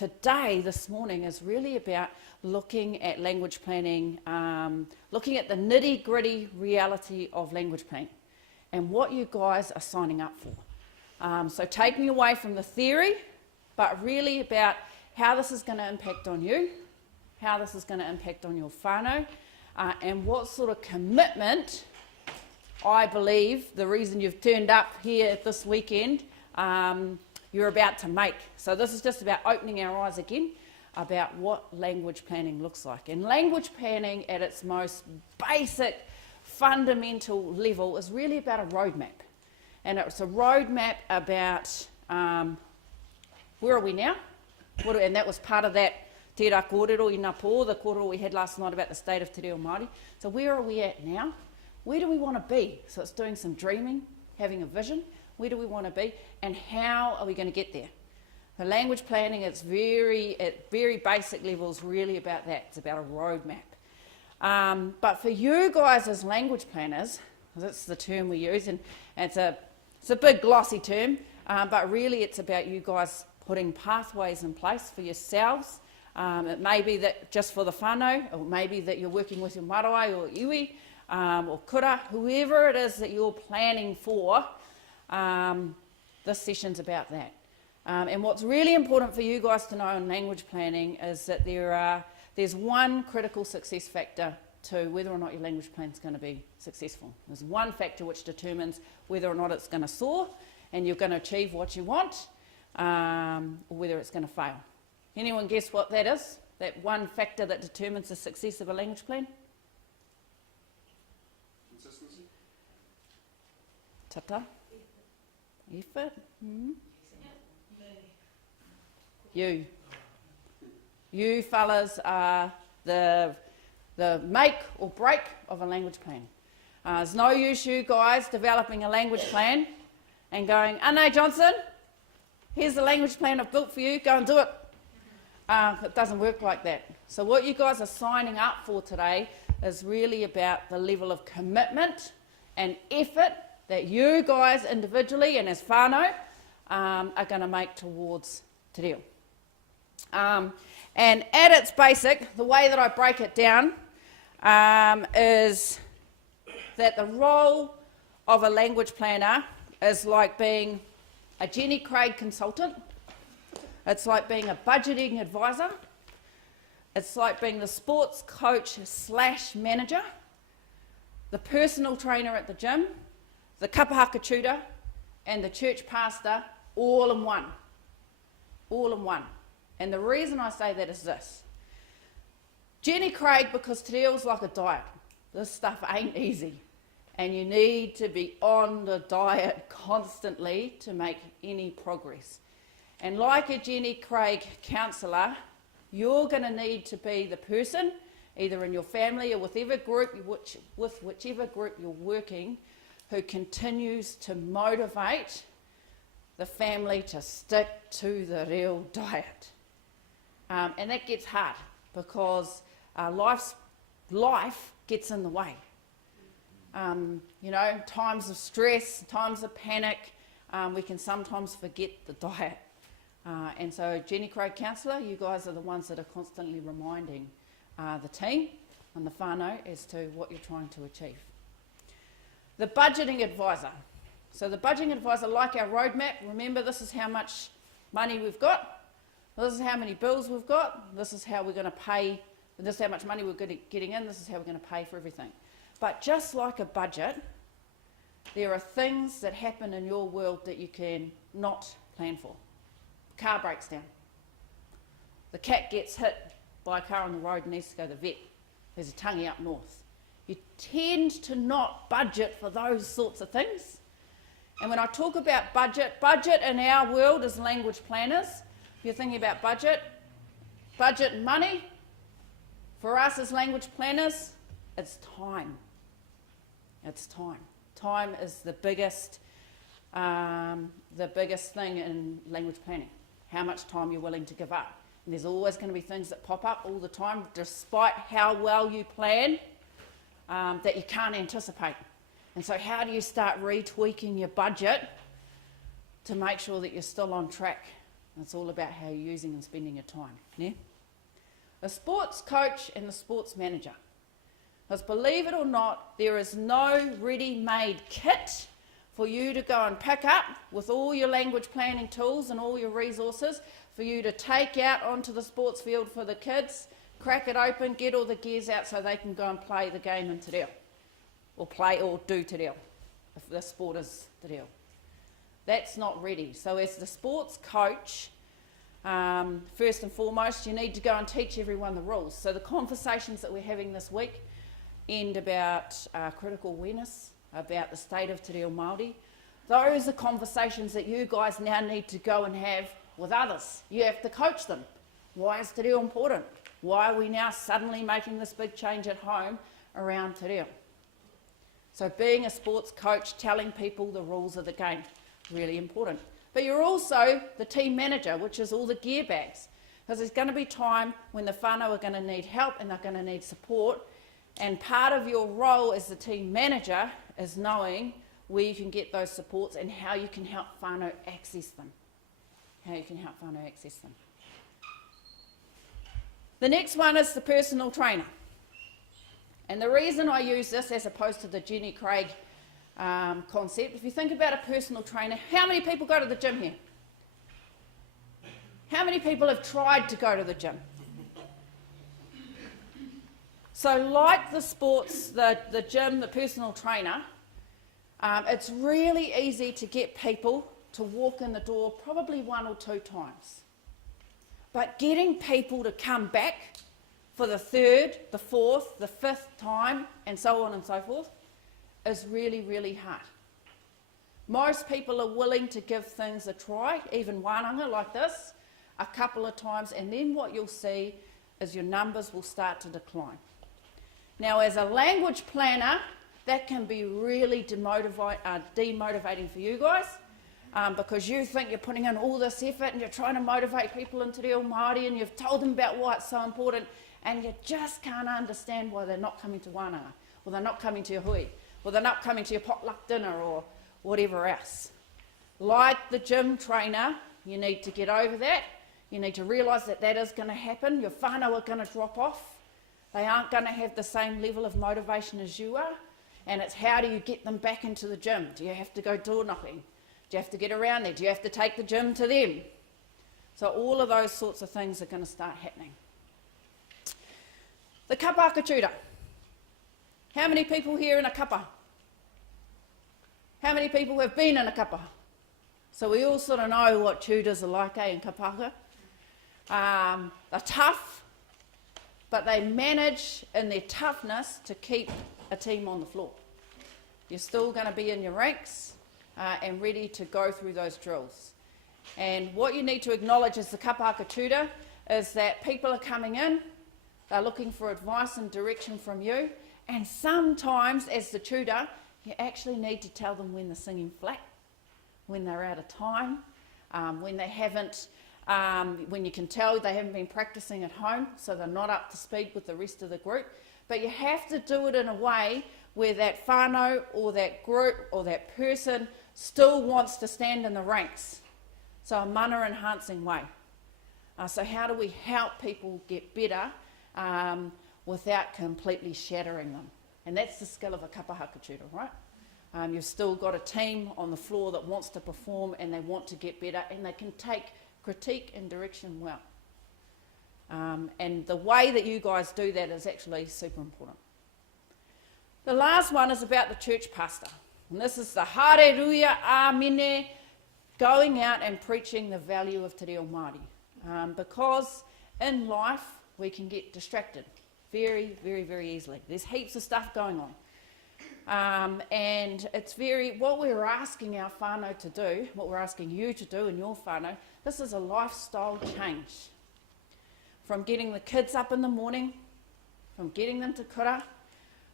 today, this morning, is really about looking at language planning, looking at the nitty-gritty reality of language planning and what you guys are signing up for. So taking away from the theory, but really about how this is going to impact on you, how this is going to impact on your whānau, and what sort of commitment I believe the reason you've turned up here this weekend you're about to make. So this is just about opening our eyes again about what language planning looks like. And language planning at its most basic, fundamental level is really about a roadmap. And it's a roadmap about where are we now? And that was part of that te rā kōrero i ngā pō, the kōrero we had last night about the state of te reo Māori. So where are we at now? Where do we want to be? So it's doing some dreaming, having a vision. Where do we want to be? And how are we going to get there? The language planning, at very basic levels, really about that. It's about a roadmap. But for you guys as language planners, that's the term we use, and it's a big glossy term, but really it's about you guys putting pathways in place for yourselves. It may be that just for the whānau, or maybe that you're working with your marae or iwi, or kura, whoever it is that you're planning for, this session's about that. And what's really important for you guys to know in language planning is that there's one critical success factor to whether or not your language plan is going to be successful. There's one factor which determines whether or not it's going to soar and you're going to achieve what you want, or whether it's going to fail. Anyone guess what that is? That one factor that determines the success of a language plan? Consistency. Tata? Effort? Mm-hmm. You fellas are the make or break of a language plan. There's no use you guys developing a language plan and going, Anne Johnson, here's the language plan I've built for you, go and do it. It doesn't work like that. So what you guys are signing up for today is really about the level of commitment and effort that you guys individually and as whānau are going to make towards te reo. And at its basic, the way that I break it down is that the role of a language planner is like being a Jenny Craig consultant. It's like being a budgeting advisor. It's like being the sports coach / manager, the personal trainer at the gym, the kapahaka tutor, and the church pastor all in one. All in one. And the reason I say that is this. Jenny Craig, because te reo's like a diet. This stuff ain't easy. And you need to be on the diet constantly to make any progress. And like a Jenny Craig counsellor, you're going to need to be the person, either in your family or with whichever group you're working, who continues to motivate the family to stick to the real diet. And that gets hard because life gets in the way. Times of stress, times of panic, we can sometimes forget the diet. And so Jenny Craig Counsellor, you guys are the ones that are constantly reminding the team and the whānau as to what you're trying to achieve. The budgeting advisor. So the budgeting advisor, like our roadmap, remember this is how much money we've got, this is how many bills we've got, this is how we're going to pay, this is how much money we're getting in, this is how we're going to pay for everything. But just like a budget, there are things that happen in your world that you can not plan for. The car breaks down. The cat gets hit by a car on the road and needs to go to the vet. There's a tangi up north. You tend to not budget for those sorts of things. And when I talk about budget in our world as language planners, if you're thinking about budget and money, for us as language planners, it's time. It's time. Time is the biggest thing in language planning. How much time you're willing to give up. And there's always going to be things that pop up all the time, despite how well you plan, that you can't anticipate. And so how do you start retweaking your budget to make sure that you're still on track It's all about how you're using and spending your time. Yeah? The sports coach and the sports manager. Because believe it or not, there is no ready-made kit for you to go and pick up with all your language planning tools and all your resources for you to take out onto the sports field for the kids, crack it open, get all the gears out so they can go and play the game in te reo. Or play or do te reo, if the sport is te reo. That's not ready. So as the sports coach, first and foremost, you need to go and teach everyone the rules. So the conversations that we're having this week end about critical awareness, about the state of te reo Māori. Those are conversations that you guys now need to go and have with others. You have to coach them. Why is te reo important? Why are we now suddenly making this big change at home around te reo? So being a sports coach, telling people the rules of the game, really important. But you're also the team manager, which is all the gear bags. Because there's going to be time when the whānau are going to need help and they're going to need support. And part of your role as the team manager is knowing where you can get those supports and how you can help whānau access them. How you can help whānau access them. The next one is the personal trainer. And the reason I use this as opposed to the Jenny Craig concept, if you think about a personal trainer, how many people go to the gym here? How many people have tried to go to the gym? So like the sports, the gym, the personal trainer, it's really easy to get people to walk in the door probably 1 or 2 times. But getting people to come back for the 3rd, the 4th, the 5th time, and so on and so forth, is really, really hard. Most people are willing to give things a try, even wānanga like this, a couple of times, and then what you'll see is your numbers will start to decline. Now, as a language planner, that can be really demotivating for you guys, because you think you're putting in all this effort and you're trying to motivate people in te reo Māori and you've told them about why it's so important, and you just can't understand why they're not coming to wānanga, or they're not coming to your hui, or they're not coming to your potluck dinner, or whatever else. Like the gym trainer, you need to get over that. You need to realise that that is going to happen. Your whānau are going to drop off. They aren't going to have the same level of motivation as you are. And it's how do you get them back into the gym? Do you have to go door knocking? Do you have to get around there? Do you have to take the gym to them? So all of those sorts of things are going to start happening. The kapa tutor. How many people here in a kapa? How many people have been in a kapa? So we all sort of know what tutors are like, in kapaka. They're tough, but they manage in their toughness to keep a team on the floor. You're still going to be in your ranks and ready to go through those drills. And what you need to acknowledge as the kapaka tutor is that people are coming in, they're looking for advice and direction from you, and sometimes as the tutor, you actually need to tell them when they're singing flat, when they're out of time, when they haven't, when you can tell they haven't been practicing at home, so they're not up to speed with the rest of the group. But you have to do it in a way where that whānau or that group or that person still wants to stand in the ranks. So a mana enhancing way. So how do we help people get better without completely shattering them? And that's the skill of a kapahaka tutor, right? You've still got a team on the floor that wants to perform and they want to get better and they can take critique and direction well. And the way that you guys do that is actually super important. The last one is about the church pastor. And this is the hareruia āmene, going out and preaching the value of te reo Māori. Because in life we can get distracted very, very, very easily. There's heaps of stuff going on. And it's what we're asking our whānau to do, what we're asking you to do in your whānau, this is a lifestyle change. From getting the kids up in the morning, from getting them to kura,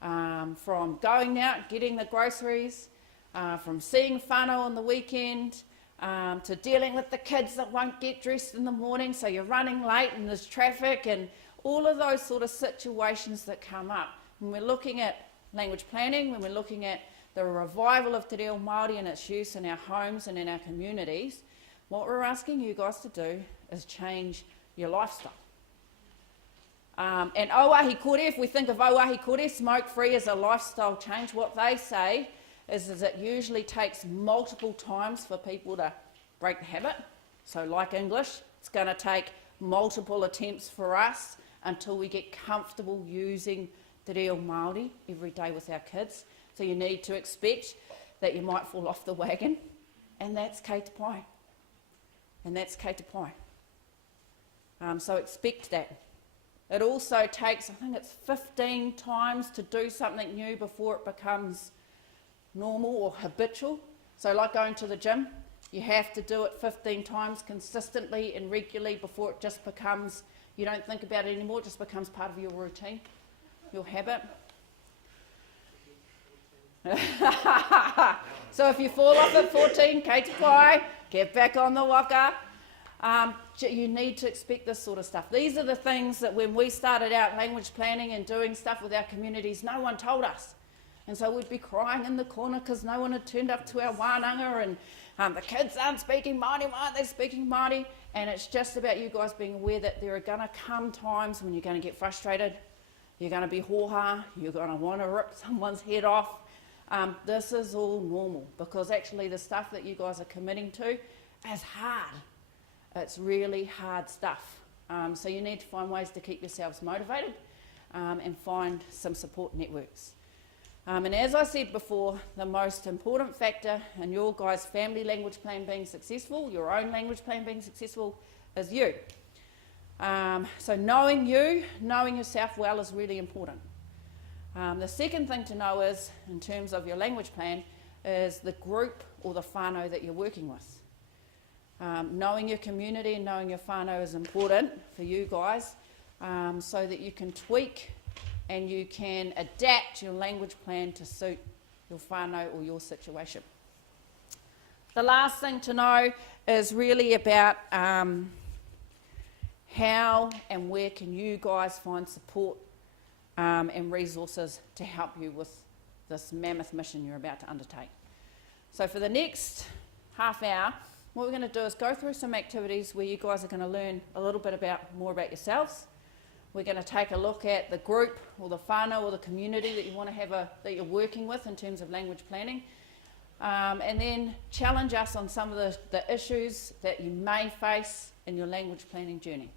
from going out, getting the groceries, from seeing whānau on the weekend, to dealing with the kids that won't get dressed in the morning, so you're running late and there's traffic and all of those sort of situations that come up. When we're looking at language planning, when we're looking at the revival of te reo Māori and its use in our homes and in our communities, What we're asking you guys to do is change your lifestyle. And Oahi Kore, if we think of Oahi Kore, smoke-free as a lifestyle change, what they say is it usually takes multiple times for people to break the habit. So like English, it's going to take multiple attempts for us until we get comfortable using te reo Māori every day with our kids. So you need to expect that you might fall off the wagon, and that's kei te pai. And that's kei te pai. So expect that. It also takes, I think it's 15 times to do something new before it becomes normal or habitual. So like going to the gym, you have to do it 15 times consistently and regularly before it just becomes, you don't think about it anymore, it just becomes part of your routine, your habit. So if you fall off at 14, kei te pai, get back on the waka. You need to expect this sort of stuff. These are the things that when we started out language planning and doing stuff with our communities, no one told us. And so we'd be crying in the corner because no one had turned up to our wānanga, and the kids aren't speaking Māori, why aren't they speaking Māori? And it's just about you guys being aware that there are going to come times when you're going to get frustrated, you're going to be hoha, you're going to want to rip someone's head off. This is all normal, because actually the stuff that you guys are committing to is hard. It's really hard stuff. So you need to find ways to keep yourselves motivated and find some support networks. And as I said before, the most important factor in your guys' family language plan being successful, your own language plan being successful, is you. So knowing yourself well is really important. The second thing to know is, in terms of your language plan, is the group or the whānau that you're working with. Knowing your community and knowing your whānau is important for you guys, so that you can tweak and you can adapt your language plan to suit your whānau or your situation. The last thing to know is really about how and where can you guys find support and resources to help you with this mammoth mission you're about to undertake. So for the next half hour, what we're going to do is go through some activities where you guys are going to learn a little bit more about yourselves. We're going to take a look at the group or the whānau or the community that you want to have that you're working with in terms of language planning, and then challenge us on some of the issues that you may face in your language planning journey.